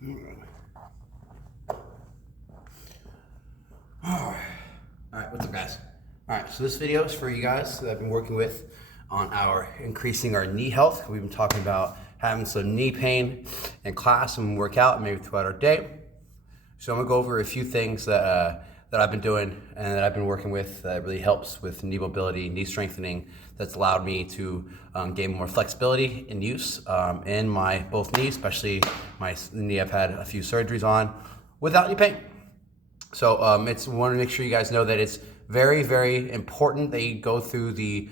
All right, what's up, guys? All right, so this video is for you guys that I've been working with on our increasing our knee health. We've been talking about having some knee pain in class and workout, maybe throughout our day. So I'm gonna go over a few things that I've been doing and that I've been working with that really helps with knee mobility, knee strengthening. That's allowed me to gain more flexibility in use in my both knees, especially my knee I've had a few surgeries on without any pain. So want to make sure you guys know that it's very, very important that you go through the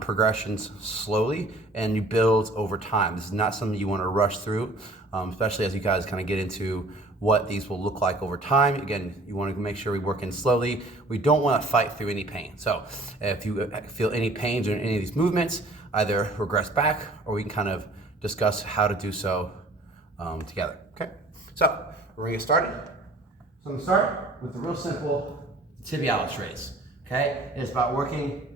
progressions slowly and you build over time. This is not something you want to rush through, especially as you guys kind of get into what these will look like over time. Again, you want to make sure we work in slowly. We don't want to fight through any pain. So if you feel any pains in any of these movements, either regress back or we can kind of discuss how to do so together. Okay, so we're going to get started. So I'm going to start with the real simple tibialis raise. Okay, it's about working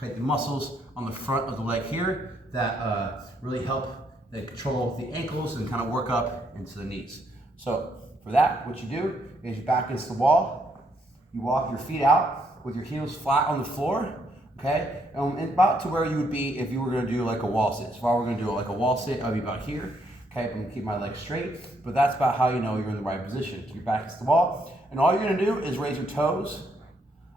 the muscles on the front of the leg here that really help control the ankles and kind of work up into the knees. So for that, what you do is you back against the wall, you walk your feet out with your heels flat on the floor, okay, and about to where you would be if you were going to do like a wall sit. So if I were going to do like a wall sit, I'd be about here. Okay, I'm gonna keep my legs straight, but that's about how you know you're in the right position. Keep your back against the wall, and all you're gonna do is raise your toes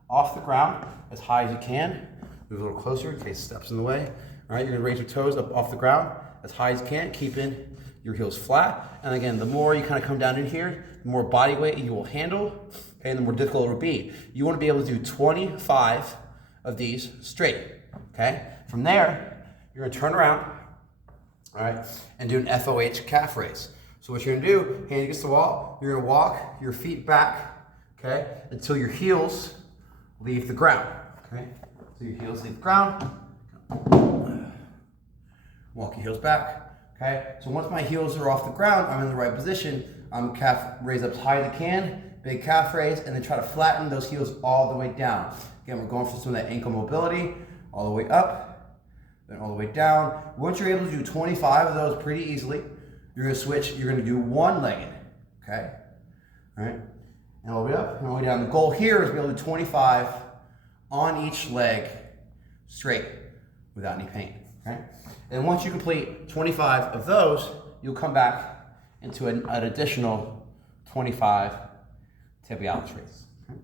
off the ground as high as you can. Move a little closer in case steps in the way. All right, you're gonna raise your toes up off the ground as high as you can, keeping your heels flat. And again, the more you kind of come down in here, the more body weight you will handle, okay, and the more difficult it will be. You wanna be able to do 25 of these straight, okay? From there, you're gonna turn around, all right, and do an FOH calf raise. So what you're gonna do, hand against the wall, you're gonna walk your feet back, okay, until your heels leave the ground, okay? So your heels leave the ground. Walk your heels back, okay? So once my heels are off the ground, I'm in the right position. I'm calf raise up as high as I can, big calf raise, and then try to flatten those heels all the way down. Again, we're going for some of that ankle mobility, all the way up, then all the way down. Once you're able to do 25 of those pretty easily, you're gonna switch, you're gonna do one-legged, okay? All right, and all the way up, and all the way down. The goal here is to be able to do 25 on each leg straight without any pain, okay? And once you complete 25 of those, you'll come back into an additional 25 tibialis raises. Okay?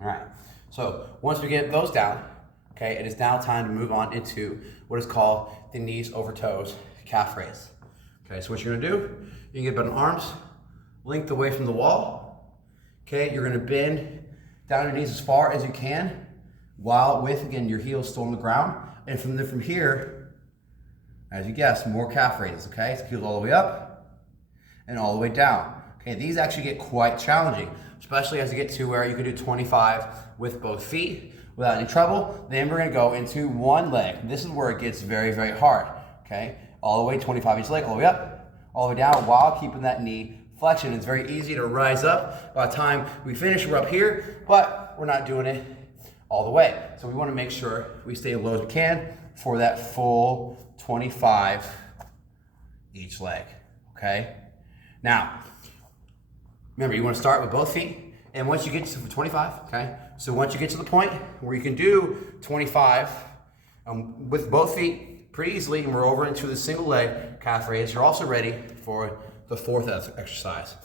All right, so once we get those down, okay, it is now time to move on into what is called the knees over toes calf raise. Okay, so what you're gonna do, you can get about arms length away from the wall. Okay, you're gonna bend down your knees as far as you can, while with, again, your heels still on the ground. And from here, as you guessed, more calf raises, okay? So heels all the way up and all the way down. Okay, these actually get quite challenging, especially as you get to where you can do 25 with both feet without any trouble. Then we're gonna go into one leg. This is where it gets very, very hard, okay? All the way, 25 each leg, all the way up, all the way down, while keeping that knee flexion. It's very easy to rise up. By the time we finish, we're up here, but we're not doing it all the way. So we wanna make sure we stay as low as we can for that full 25 each leg, okay? Now, remember, you wanna start with both feet, and once you get to 25, okay? So once you get to the point where you can do 25 with both feet pretty easily, and we're over into the single leg calf raise, you're also ready for the fourth exercise,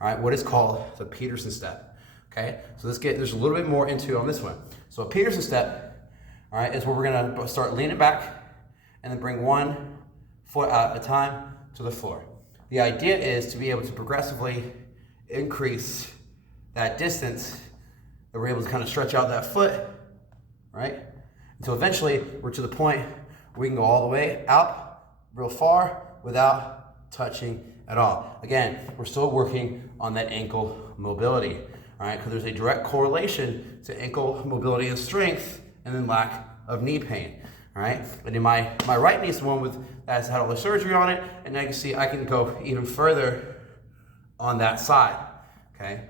all right, what is called the Peterson step, okay? So there's a little bit more into on this one. So a Peterson step, all right, is where we're gonna start leaning back and then bring one foot at a time to the floor. The idea is to be able to progressively increase that distance that we're able to kind of stretch out that foot, right? Until eventually we're to the point where we can go all the way out real far without touching at all. Again, we're still working on that ankle mobility, all right? Because there's a direct correlation to ankle mobility and strength and then lack of knee pain, all right? And in my right knee is the one that has had all the surgery on it, and now you can see I can go even further on that side, okay?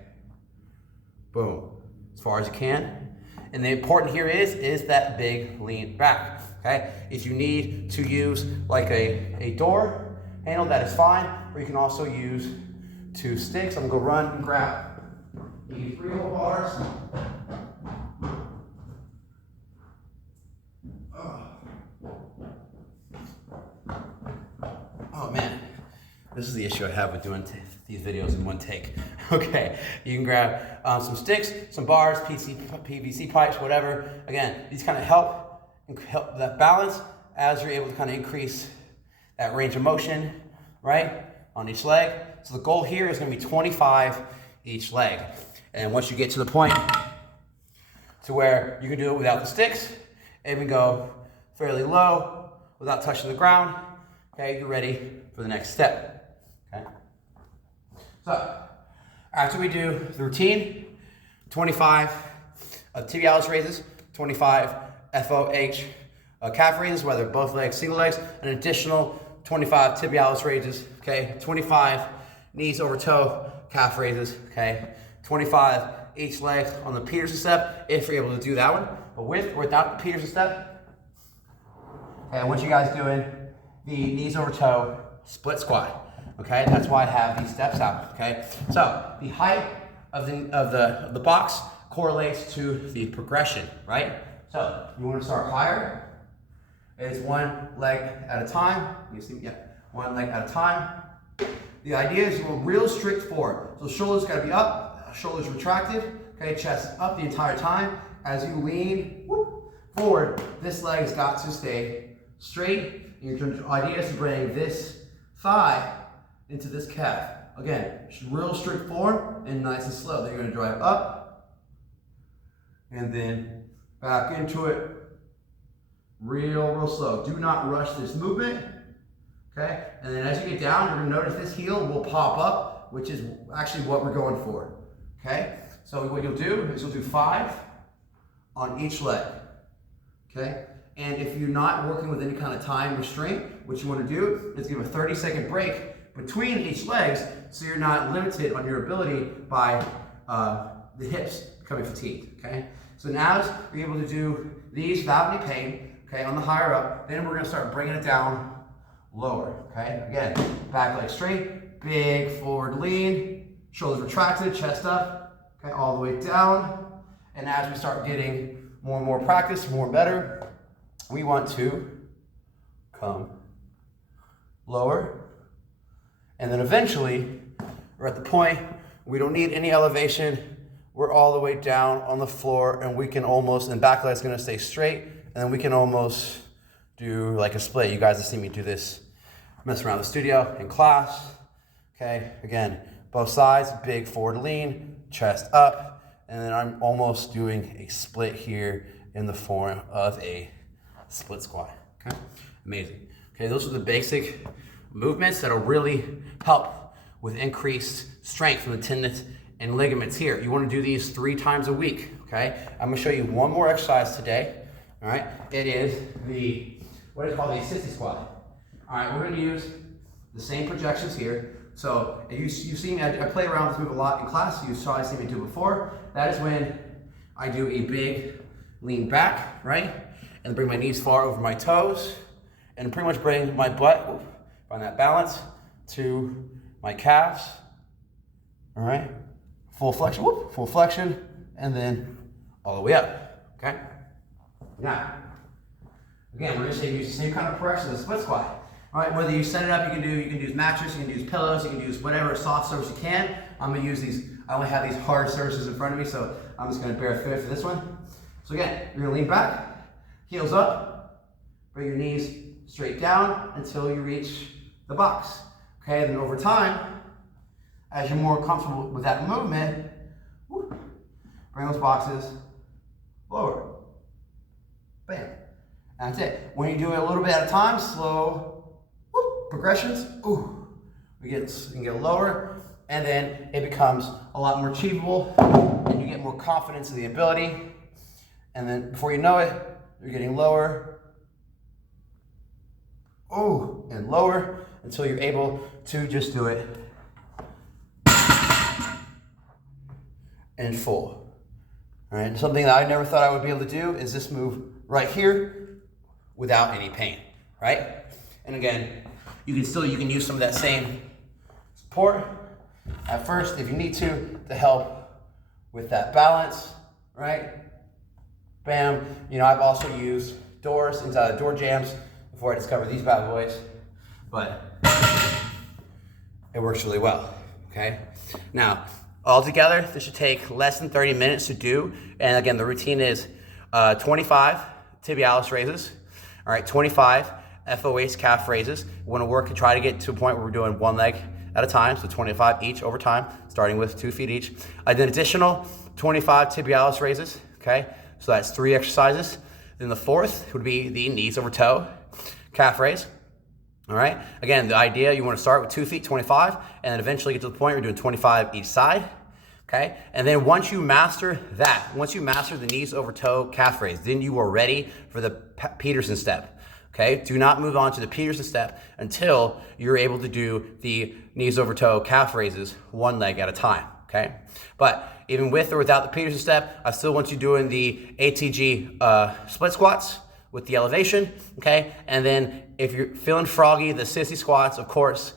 Boom, as far as you can. And the important here is that big lean back, okay? If you need to use like a door handle, that is fine, or you can also use 2 sticks. I'm gonna go run and grab. Need 3 whole bars. Oh man, this is the issue I have with doing these videos in one take. Okay, you can grab some sticks, some bars, PVC pipes, whatever. Again, these kind of help that balance as you're able to kind of increase that range of motion, right, on each leg. So the goal here is going to be 25 each leg. And once you get to the point to where you can do it without the sticks, even go fairly low without touching the ground, okay, you're ready for the next step, okay? So, after we do the routine, 25 Tibialis raises, 25 FOH calf raises, whether both legs, single legs, an additional 25 Tibialis raises, okay? 25 knees over toe calf raises, okay? 25 each leg on the Peterson step, if you're able to do that one. But with or without the Peterson step, okay, I want you guys doing the knees over toe split squat, okay? That's why I have these steps out, okay? So the height of the box correlates to the progression, right? So you want to start higher. It's 1 leg at a time. You see, yeah, 1 leg at a time. The idea is you want real strict forward. So shoulders got to be up, shoulders retracted, okay? Chest up the entire time. As you lean forward, this leg has got to stay straight. Your idea is to bring this thigh into this calf. Again, real strict forward and nice and slow. Then you're going to drive up and then back into it. Real slow. Do not rush this movement. Okay? And then as you get down, you're going to notice this heel will pop up, which is actually what we're going for. Okay? So what you'll do is you'll do 5 on each leg. Okay? And if you're not working with any kind of time restraint, what you want to do is give a 30-second break between each legs so you're not limited on your ability by the hips becoming fatigued, okay? So now you're able to do these without any pain, okay, on the higher up. Then we're going to start bringing it down lower, okay? Again, back leg straight, big forward lean, shoulders retracted, chest up, okay, all the way down. And as we start getting more and more practice, more and better, we want to come lower, and then eventually we're at the point we don't need any elevation. We're all the way down on the floor, and we can almost, and back leg's gonna stay straight, and then we can almost do like a split. You guys have seen me do this, mess around the studio, in class, okay? Again, both sides, big forward lean, chest up, and then I'm almost doing a split here in the form of a split squat, okay? Amazing. Okay, those are the basic movements that'll really help with increased strength from the tendons and ligaments here. You want to do these 3 times a week, okay? I'm going to show you one more exercise today, all right? It is what is called a Sissy Squat. All right, we're going to use the same projections here. So if you've seen me, I play around with this move a lot in class. You saw I seen me do it before. That is when I do a big lean back, right? And bring my knees far over my toes, and pretty much bring my butt, find that balance, to my calves. All right, full flexion, and then all the way up, okay? Now, again, we're just going to use the same kind of progression as a split squat. All right, whether you set it up, you can use mattress, you can use pillows, you can use whatever soft surface you can. I'm going to use these, I only have these hard surfaces in front of me, so I'm just going to bear through for this one. So again, you're going to lean back, heels up, bring your knees straight down until you reach the box. Okay, and then over time, as you're more comfortable with that movement, bring those boxes lower. Bam. That's it. When you do it a little bit at a time, slow progressions, we can get lower, and then it becomes a lot more achievable, and you get more confidence in the ability, and then before you know it, you're getting lower, and lower, until you're able to just do it in full. All right, something that I never thought I would be able to do is this move right here without any pain, right? And again, you can use some of that same support at first, if you need to help with that balance, right? Bam. You know, I've also used doors inside of door jams before I discovered these bad boys, but it works really well, okay? Now, altogether, this should take less than 30 minutes to do. And again, the routine is 25 Tibialis Raises, all right, 25 FOH Calf Raises. We want to work and try to get to a point where we're doing one leg at a time, so 25 each over time, starting with 2 feet each. I did additional 25 Tibialis Raises, okay? So that's 3 exercises. Then the fourth would be the knees over toe calf raise. All right, again, the idea, you want to start with 2 feet, 25, and then eventually get to the point where you're doing 25 each side, okay? And then once you master that, once you master the knees over toe calf raise, then you are ready for the Peterson step, okay? Do not move on to the Peterson step until you're able to do the knees over toe calf raises one leg at a time, okay? But even with or without the Peterson step, I still want you doing the ATG split squats with the elevation, okay? And then if you're feeling froggy, the Sissy Squats, of course,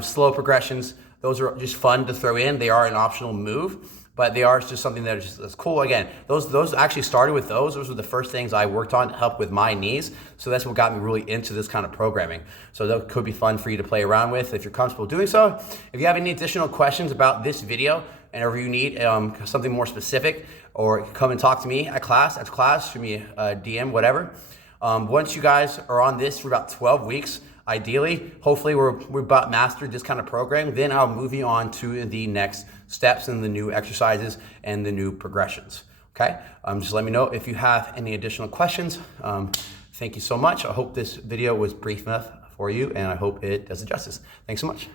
slow progressions, those are just fun to throw in. They are an optional move, but they are just something that is just cool. Again, those actually started with those. Those were the first things I worked on to help with my knees. So that's what got me really into this kind of programming. So that could be fun for you to play around with if you're comfortable doing so. If you have any additional questions about this video, and if you need something more specific, or come and talk to me at class, shoot me a DM, whatever. Once you guys are on this for about 12 weeks, ideally, hopefully we're about mastered this kind of program, then I'll move you on to the next steps and the new exercises and the new progressions, okay? Just let me know if you have any additional questions. Thank you so much. I hope this video was brief enough for you, and I hope it does it justice. Thanks so much.